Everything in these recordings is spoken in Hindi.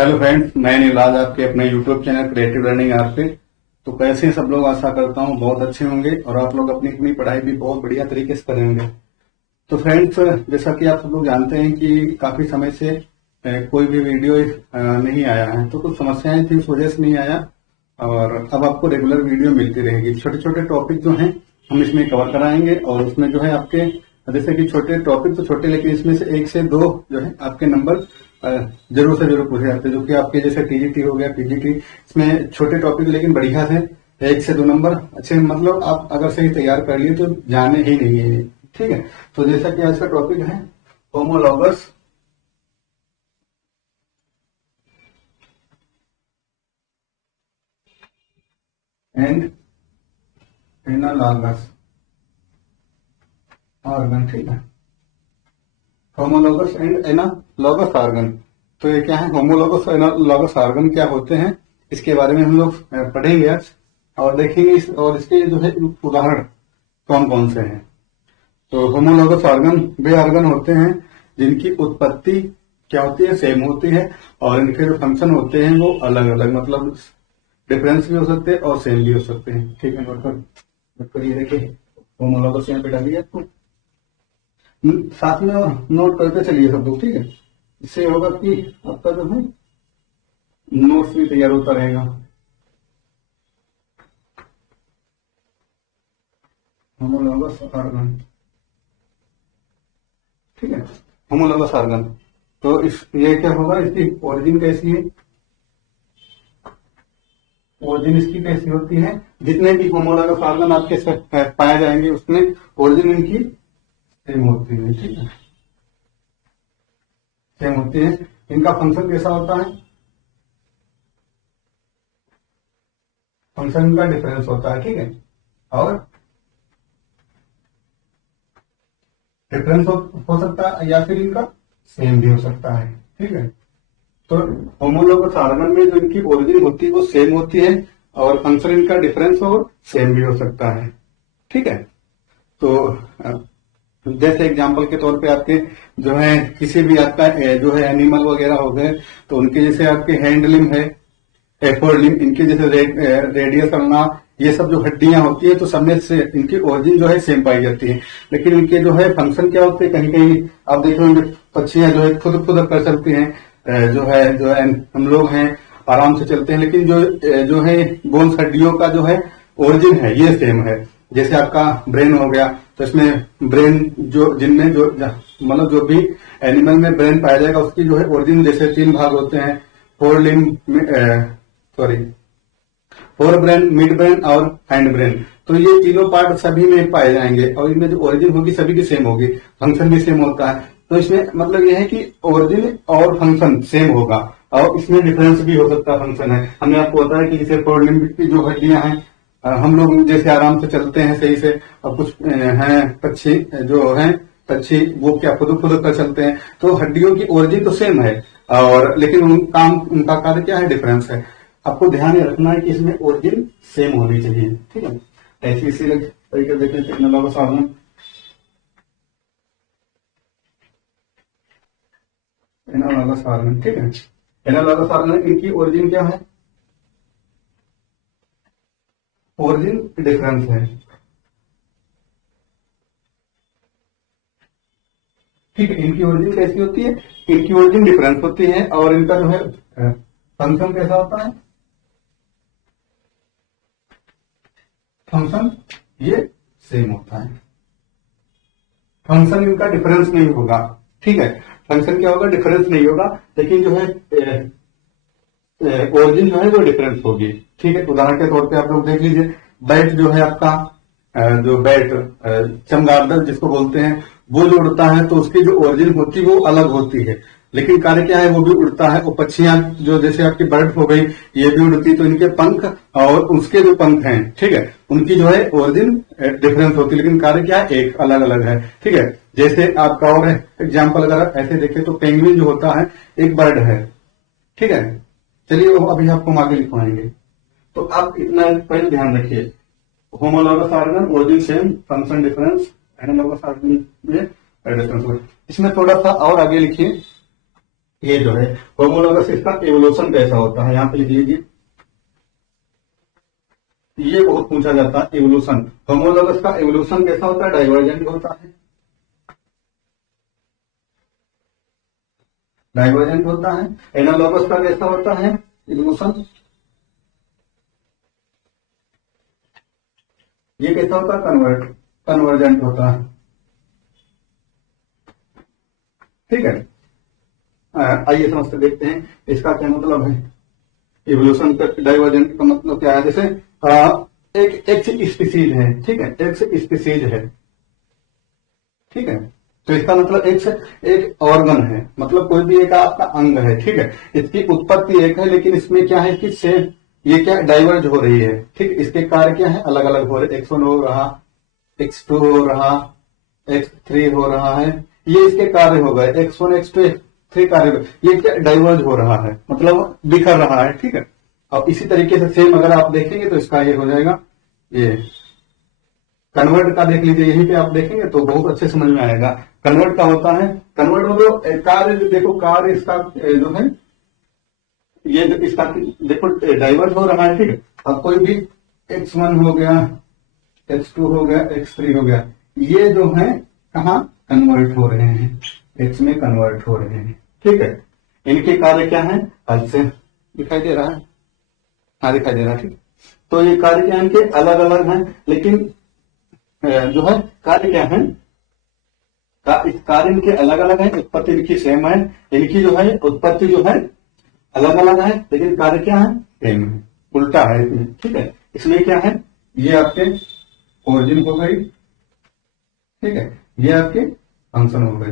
हेलो फ्रेंड्स, मैं नीलाज आपके अपने YouTube channel creative learning app पे। तो कैसे हैं सब लोग? आशा करता हूँ बहुत अच्छे होंगे और आप लोग अपनी अपनी पढ़ाई भी बहुत बढ़िया तरीके से करेंगे। तो फ्रेंड्स, जैसा कि आप सब लोग जानते हैं कि काफी समय से कोई भी वीडियो नहीं आया है, तो कुछ समस्याएं थी, उस वजह से नहीं आया। और अब आपको रेगुलर वीडियो मिलती रहेगी। छोटे छोटे टॉपिक जो हैं हम इसमें कवर कराएंगे और उसमें जो है आपके, जैसे कि छोटे टॉपिक तो छोटे, लेकिन इसमें से एक से दो जो है आपके नंबर जरूर से जरूर पूछे जाते हैं, जो कि आपके जैसे टीजीटी हो गया, पीजीटी, इसमें छोटे टॉपिक लेकिन बढ़िया है। एक से दो नंबर अच्छे, मतलब आप अगर सही तैयार कर लिए तो जाने ही नहीं है। ठीक है, तो जैसा कि आज का टॉपिक है होमोलॉगस एंड एनालॉगस ऑर्गन। ठीक है, होमोलॉगस एंड एनालॉगस ऑर्गन। तो ये क्या है, होमोलॉगस एनालॉगस ऑर्गन क्या होते हैं, इसके बारे में हम लोग पढ़ेंगे आज और देखेंगे और इसके जो है उदाहरण कौन कौन से हैं। तो होमोलॉगस ऑर्गन वे ऑर्गन होते हैं जिनकी उत्पत्ति क्या होती है, सेम होती है, और इनके जो फंक्शन होते हैं वो अलग अलग, मतलब डिफरेंस भी हो सकते हैं और सेम भी हो सकते हैं। ठीक है, नोट करिए। देखिए होमोलॉगस यहाँ पे डालिए आपको, साथ में और नोट करते चलिए सब लोग। ठीक है, इससे होगा कि आपका जो है नोट्स भी तैयार होता रहेगा। होमोलॉगस ऑर्गन, ठीक है, होमोलॉगस ऑर्गन। तो ये क्या होगा, इसकी ओरिजिन कैसी है, ओरिजिन इसकी कैसी होती है, जितने भी होमोलॉगस ऑर्गन आपके पाए जाएंगे उसमें ओरिजिन इनकी सेम होती है। ठीक है, सेम होती है। इनका फंक्शन कैसा होता है, फंक्शन का डिफरेंस होता है। ठीक है, और डिफरेंस हो सकता है या फिर इनका सेम भी हो सकता है। ठीक है, तो होमोलॉगस ऑर्गन में जो इनकी ओरिजिन होती है वो सेम होती है और फंक्शन इनका डिफरेंस और सेम भी हो सकता है। ठीक है, तो जैसे एग्जांपल के तौर पे आपके जो है किसी भी आपका जो है एनिमल वगैरह हो गए, तो उनके जैसे आपके हैंड लिम है, एफोर लिम, इनके जैसे रेडियस करना, ये सब जो हड्डियां होती है, तो सब में से इनकी ओरिजिन जो है सेम पाई जाती है। लेकिन इनके जो है फंक्शन क्या होते हैं, कहीं कहीं आप देख होंगे पक्षियां जो है खुद खुद कर चलती हैं, जो है हम लोग हैं आराम से चलते हैं, लेकिन जो है बोन्स, हड्डियों का जो है ओरिजिन है ये सेम है। जैसे आपका ब्रेन हो गया, तो इसमें ब्रेन जो जिनमें जो मतलब जो भी एनिमल में ब्रेन पाया जाएगा उसकी जो है ओरिजिन जैसे तीन भाग होते हैं, fore limb, sorry, fore brain, mid brain और हैंड ब्रेन। तो ये तीनों पार्ट सभी में पाए जाएंगे और इनमें जो ओरिजिन होगी सभी की सेम होगी, फंक्शन भी सेम होता है। तो इसमें मतलब यह है कि ओरिजिन और फंक्शन सेम होगा और इसमें डिफरेंस भी हो सकता है, फंक्शन है। हमने आपको बताया कि जैसे फोर लिम की जो हड्डियां हैं, हम लोग जैसे आराम से चलते हैं सही से, और कुछ हैं पक्षी जो हैं, पक्षी वो क्या खुद खुद कर चलते हैं, तो हड्डियों की ओरिजिन तो सेम है और लेकिन उनका कार्य क्या है, डिफरेंस है। आपको ध्यान में रखना है कि इसमें ओरिजिन सेम होनी चाहिए। ठीक है, ऐसी इसी तरीके देखें एनालॉगस ऑर्गन, एनालॉगस ऑर्गन। ठीक है, एनालॉगस ऑर्गन इनकी ओरिजिन क्या है, ओरिजिन डिफरेंस है। ठीक है, इनकी ओरिजिन कैसी होती है, इनकी ओरिजिन डिफरेंस होती है और इनका जो है फंक्शन कैसा होता है, फंक्शन ये सेम होता है। फंक्शन इनका डिफरेंस नहीं होगा। ठीक है, फंक्शन क्या होगा, डिफरेंस नहीं होगा, लेकिन जो है ओरिजिन जो है वो डिफरेंस होगी। ठीक है, उदाहरण के तौर पे आप लोग देख लीजिए, बैट जो है आपका, जो बैट चमगादड़ जिसको बोलते हैं, वो जो उड़ता है तो उसकी जो ओरिजिन होती है वो अलग होती है, लेकिन कार्य क्या है, वो भी उड़ता है। वो पक्षियां जो जैसे आपकी बर्ड हो गई, ये भी उड़ती, तो इनके पंख और उसके जो पंख हैं, ठीक है, उनकी जो है ओरिजिन डिफरेंस होती है, लेकिन कार्य क्या है, एक अलग अलग है। ठीक है, जैसे आपका और एग्जाम्पल अगर ऐसे देखें तो पेंगुइन जो होता है एक बर्ड है। ठीक है, चलिए वो अभी आपको हम आगे लिखवाएंगे। तो आप इतना पहले ध्यान रखिए, homologous organ origin same, function difference, analogous organ में डिफरेंस। इसमें थोड़ा सा और आगे लिखिए, ये जो है होमोलॉगस, इसका एवोल्यूशन कैसा होता है, यहां पे लिख लीजिए। ये बहुत पूछा जाता है, एवोल्यूशन। होमोलॉगस का एवोल्यूशन कैसा होता है, डाइवर्जेंट होता है। डाइवर्जेंट होता है। एनालॉगस का कैसा होता है एवोल्यूशन, ये कैसा होता है, कन्वर्जेंट होता है। ठीक है, आइए समझते देखते हैं इसका क्या मतलब है। इवोल्यूशन का डाइवर्जेंट का मतलब क्या है, जैसे एक एक्स स्पीसीज है, ठीक है, एक्स स्पीसीज है, ठीक है, तो इसका मतलब एक ऑर्गन है, मतलब कोई भी एक आपका अंग है, ठीक है, इसकी उत्पत्ति एक है, लेकिन इसमें क्या है कि से ये क्या डाइवर्ज हो रही है, ठीक, इसके कार्य क्या है, अलग अलग हो रहे, X1 हो रहा, X2 हो रहा, X3 हो रहा है, ये इसके कार्य हो गए, X1 X2 X3 कार्य हो गए। ये क्या डाइवर्ज हो रहा है, मतलब बिखर रहा है, ठीक है। अब इसी तरीके से सेम अगर आप देखेंगे तो इसका ये हो जाएगा, ये कन्वर्ट का देख लीजिए, यहीं पे आप देखेंगे तो बहुत अच्छे समझ में आएगा। कन्वर्ट का होता है, कन्वर्ट मतलब कार्य, देखो कार्य इसका जो है, ये जो इसका देखो डाइवर्ज हो रहा है, ठीक है। अब कोई भी X1 हो गया, X2 हो गया, X3 हो गया, ये जो है कहा कन्वर्ट हो रहे हैं, X में कन्वर्ट हो रहे हैं, ठीक है। इनके कार्य क्या है, हल से दिखाई दे रहा है, हाँ दिखाई दे रहा है, ठीक। तो ये कार्य क्या है, इनके अलग अलग हैं, लेकिन जो है कार्य क्या है, इस कार्य इनके अलग अलग है, उत्पत्ति इनकी सेम है, इनकी जो है उत्पत्ति जो है अलग अलग है, लेकिन कार्य क्या है, सेम है, उल्टा है इसमें, ठीक है। इसमें क्या है, ये आपके ओरिजिन हो गई, ठीक है, ये आपके फंक्शन हो गए,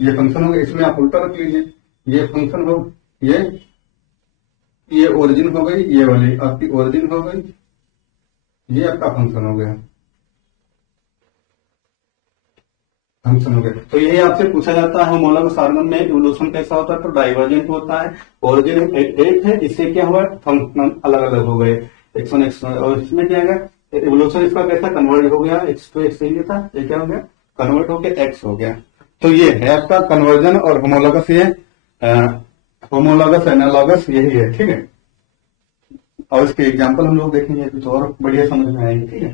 ये फंक्शन हो गए, इसमें आप उल्टा रख लीजिए, ये फंक्शन हो, ये ओरिजिन हो गई, ये वाली आपकी ओरिजिन हो गई, ये आपका फंक्शन हो गया, फंक्शन हो गया। तो यही आपसे पूछा जाता है होमोलॉगस ऑर्गन में इवोल्यूशन कैसा होता है, तो डाइवर्जेंट होता है, ओरिजिन एक है, इससे क्या हुआ, फंक्शन अलग अलग हो गए, X1 X1, और इसमें क्या है इवोल्यूशन इसका कैसा कन्वर्ट हो गया, X2 X3 था, ये क्या हो गया, कन्वर्ट होकर X हो गया। तो ये है आपका कन्वर्जन और होमोलॉगस, ये होमोलॉगस एनालॉगस यही है, ठीक है। और इसके एग्जाम्पल हम लोग देखेंगे तो और बढ़िया समझ में आएंगे, ठीक है।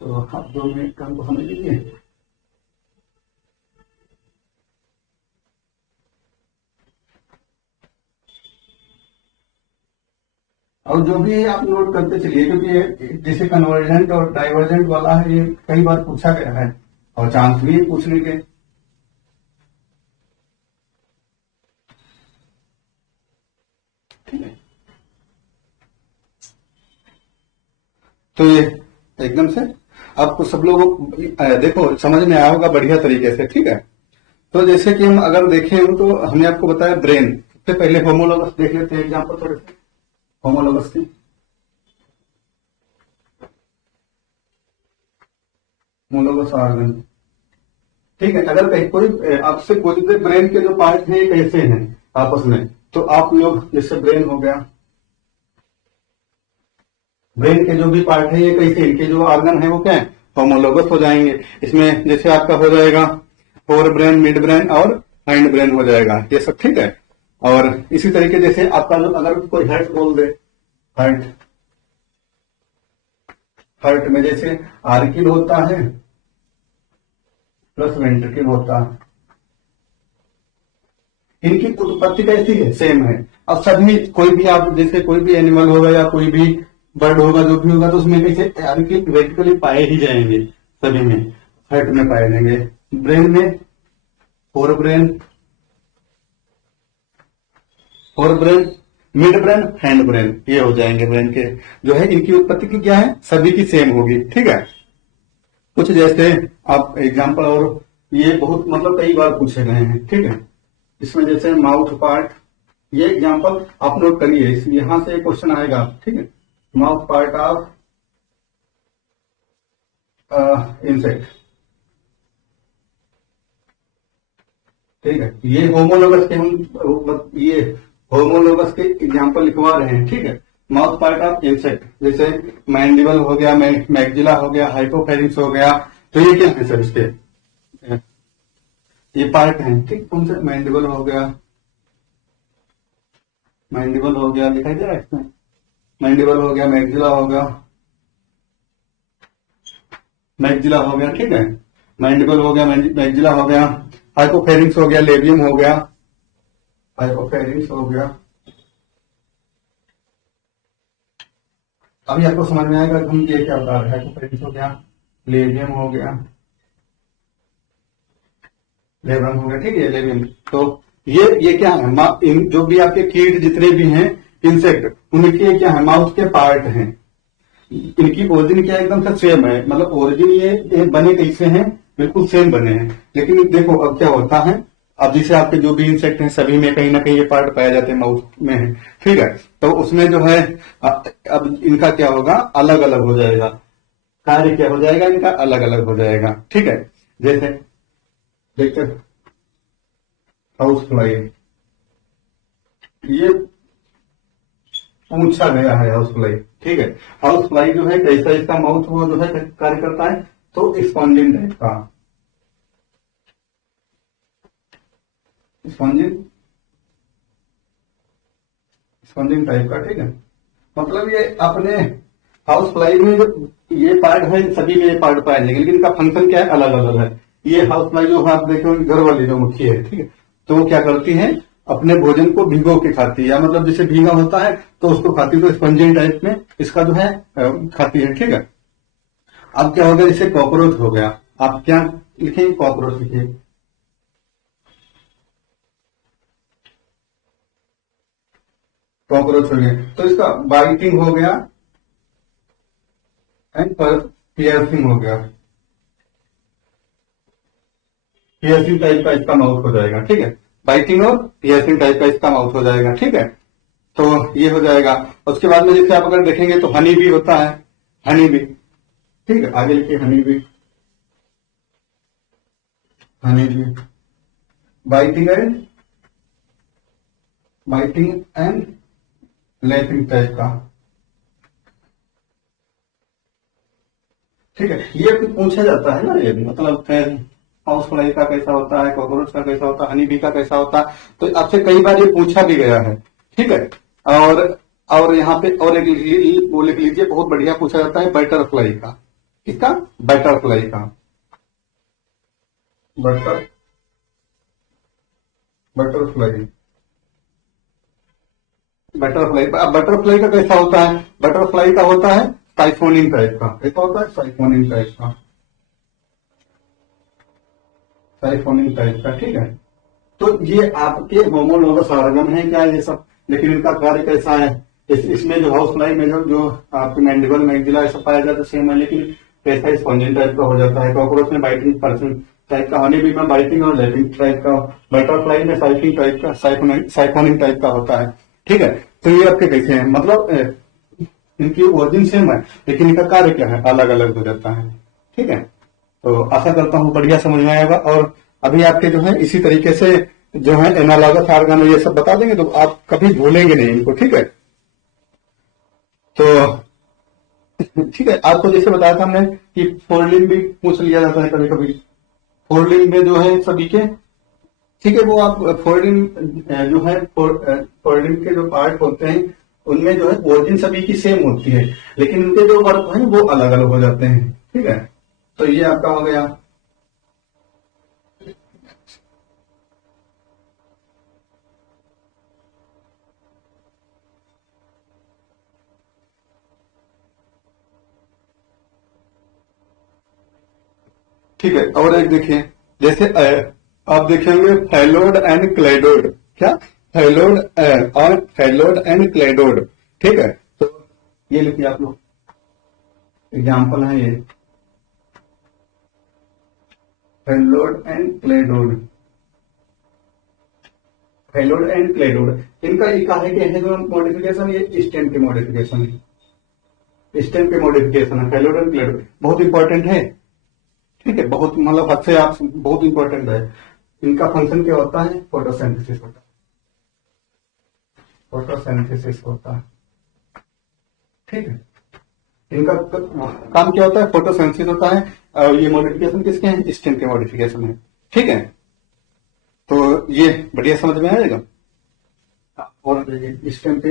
तो आप 2 मिनट का हमको समझ लीजिए। और जो भी आप नोट करते चलिए, क्योंकि ये जैसे कन्वर्जेंट और डाइवर्जेंट वाला है, ये कई बार पूछा गया है और चांस भी है पूछने के। ठीक है, तो ये एकदम से आपको सब लोग देखो समझ में आया होगा बढ़िया तरीके से, ठीक है। तो जैसे कि हम अगर देखें तो हमने आपको बताया ब्रेन, सबसे पहले होमोलॉगस देख लेते हैं एग्जांपल थोड़े से होमोलॉगस की। होमोलॉगस ऑर्गन, ठीक है, अगर कहीं कोई आपसे पूछ दे ब्रेन के जो पार्ट हैं कैसे हैं आपस में, तो आप लोग जैसे ब्रेन हो गया, ब्रेन के जो भी पार्ट है ये कैसे, इनके जो ऑर्गन है वो क्या है, होमोलॉगस हो जाएंगे। इसमें जैसे आपका हो जाएगा फोर ब्रेन, मिड ब्रेन और हाइंड ब्रेन हो जाएगा, ये सब ठीक है। और इसी तरीके जैसे आपका जो अगर कोई हार्ट बोल दे, हार्ट, हार्ट में जैसे आर्किल होता है प्लस वेंट्रिकल होता है, इनकी उत्पत्ति कैसी है, सेम है। अब सभी कोई भी आप जैसे कोई भी एनिमल होगा या कोई भी बर्ड होगा, जो भी होगा, तो उसमें कैसे आर्किल वेंट्रिकली पाए ही जाएंगे, सभी में हार्ट में पाए जाएंगे। ब्रेन में four brain, mid brain, hind brain, ये हो जाएंगे ब्रेन के जो है। इनकी उत्पत्ति की क्या है, सभी की सेम होगी, ठीक है। कुछ जैसे आप एग्जांपल, और ये बहुत मतलब कई बार पूछे गए हैं, ठीक है। इसमें जैसे माउथ पार्ट, ये एग्जांपल आप नोट करिए, यहां से क्वेश्चन आएगा, ठीक है। माउथ पार्ट ऑफ इंसेक्ट, ठीक है। ये होमोलॉगस के हम ये होमोलॉगस के एग्जांपल लिखवा रहे हैं, ठीक है। माउथ पार्ट ऑफ इंसेक्ट जैसे मैंडिबल हो गया, मैग्जिला हो गया, हाइपोफेरिंक्स हो गया, तो ये क्या है सर इसके, ये पार्ट है, ठीक। कौन सा? मैंडिबल हो गया, मैंडिबल हो गया, दिखाई दे रहा है इसमें, मैंडिबल हो गया, मैग्जिला हो गया, मैग्जिला हो गया, ठीक है। मैंडिबल हो गया, मैग्जिला हो गया, हाइपोफेरिंक्स हो गया, लेबियम हो गया, हाइपोफेरिंक्स हो गया। अभी आपको समझ में आएगा कि हम ये क्या बता रहे हैं। हाइपोफेरिंक्स हो गया, लेबियम हो गया, लेबियम हो गया, ठीक है, लेबियम। तो ये क्या है? जो भी आपके कीट जितने भी हैं, इंसेक्ट, उनके क्या है? माउथ के पार्ट हैं। इनकी ओरिजिन क्या एकदम से सेम है, मतलब ओरिजिन ये बने कैसे हैं? बिल्कुल सेम बने हैं। लेकिन देखो अब क्या होता है, अब जैसे आपके जो भी इंसेक्ट हैं सभी में कहीं ना कहीं ये पार्ट पाए जाते हैं, माउथ में है, ठीक है। तो उसमें जो है अब इनका क्या होगा? अलग अलग हो जाएगा, कार्य क्या हो जाएगा? इनका अलग अलग हो जाएगा, ठीक है। जैसे देखते, हाउस फ्लाई, ये पूछा गया है हाउस फ्लाई, ठीक है। हाउस फ्लाई जो है कैसा इसका माउथ वो जो है कार्य करता है? तो स्पॉन्जिन टाइप का, स्पॉन्जिन, स्पॉन्जिन टाइप का, ठीक है। मतलब ये अपने हाउस फ्लाई में जो ये पार्ट है सभी में ये पार्ट पाए जाएंगे, लेकिन इनका फंक्शन क्या है? अलग अलग है। ये हाउस फ्लाई जो है आप देखो घर वाली जो मक्खी है, ठीक है, तो वो क्या करती है? अपने भोजन को भिगो के खाती है, या मतलब जैसे भीगा होता है तो उसको खाती है, तो स्पंजिन टाइप में इसका जो है खाती है, ठीक है। अब क्या हो गया? जैसे कॉकरोच हो गया, आप क्या लिखेंगे? कॉकरोच लिखिए, कॉकरोच हो गया, तो इसका बाइटिंग हो गया एंड पियर्सिंग हो गया, पियर्सिंग टाइप का इसका माउथ हो जाएगा, ठीक है। बाइटिंग और पियर्सिंग टाइप का इसका माउथ हो जाएगा, ठीक है। तो ये हो जाएगा। उसके बाद में जैसे आप अगर देखेंगे तो हनी भी होता है, हनी भी, ठीक है, आगे लिखिए हनी भी, हनी भी biting and, biting and lapping type का, ठीक है। ये कुछ पूछा जाता है ना, ये भी मतलब हाउस फ्लाई का कैसा होता है, कॉकरोच का कैसा होता है, हनी बी का कैसा होता है, तो आपसे कई बार ये पूछा भी गया है, ठीक है। और यहाँ पे और एक वो लिख लीजिए, बहुत बढ़िया पूछा जाता है बटरफ्लाई का, किसका? बटरफ्लाई का, बटर, बटरफ्लाई, बटरफ्लाई। अब बटरफ्लाई का कैसा होता है? बटरफ्लाई का होता है साइफोनिंग टाइप का, कैसा होता है? साइफोनिंग टाइप का, साइफोनिंग टाइप का, ठीक है। तो ये आपके होमोलोगस ऑर्गन है क्या ये सब? लेकिन इनका कार्य कैसा है? इसमें जो हाउस फ्लाई में जो आपके मैंडिबल, मैग्जिला ऐसा पाया जाता है सेम है, लेकिन कैसा? स्पॉन्जिन टाइप का हो जाता है। कॉकरोच में बाइटिंग पर्सन टाइप का, हनी बी में बाइटिंग और लैपिंग टाइप का, बटरफ्लाई में साइफिंग टाइप का, साइफोनिंग टाइप का होता है, ठीक है। तो ये आपके कैसे हैं? मतलब इनकी ओरिजिन सेम है, लेकिन इनका कार्य क्या है? अलग अलग हो जाता है, ठीक है। तो आशा करता हूँ बढ़िया समझ में आएगा। और अभी आपके जो है इसी तरीके से जो है एनालॉगस ऑर्गन ये सब बता देंगे, तो आप कभी भूलेंगे नहीं इनको, ठीक है। तो ठीक है, आपको जैसे बताया था हमने कि फोरलिन भी पूछ लिया जाता है कभी कभी। फोरलिन में जो है सभी के, ठीक है, वो आप फोरलिन जो है फोरलिन के जो पार्ट होते हैं उनमें जो है ओरिजिन सभी की सेम होती है, लेकिन उनके जो वर्क है वो अलग अलग हो जाते हैं, ठीक है। तो ये आपका हो गया। ठीक है, और एक देखिए, जैसे आप देखेंगे फैलोड एंड क्लेडोड, क्या? फैलोड और फैलोड एंड क्लेडोड, ठीक है। तो ये लिखिए आप लोग, एग्जाम्पल है ये, फैलोड एंड क्लेडोड, फैलोड एंड क्लेडोड। इनका ये कहा है कि है जो मॉडिफिकेशन, ये स्टेम के मॉडिफिकेशन है, स्टेम के मॉडिफिकेशन है फैलोड एंड क्लेडोड, बहुत इंपॉर्टेंट है, ठीक है। बहुत मतलब हद से आप बहुत इंपॉर्टेंट है। इनका फंक्शन क्या होता है? फोटोसिंथेसिस होता है, फोटोसिंथेसिस होता है, ठीक है। इनका काम क्या होता है? फोटोसिंथेसिस होता है। और ये मॉडिफिकेशन किसके हैं? स्टेम के मॉडिफिकेशन है, ठीक है। तो ये बढ़िया समझ में आएगा। और इस टाइम पे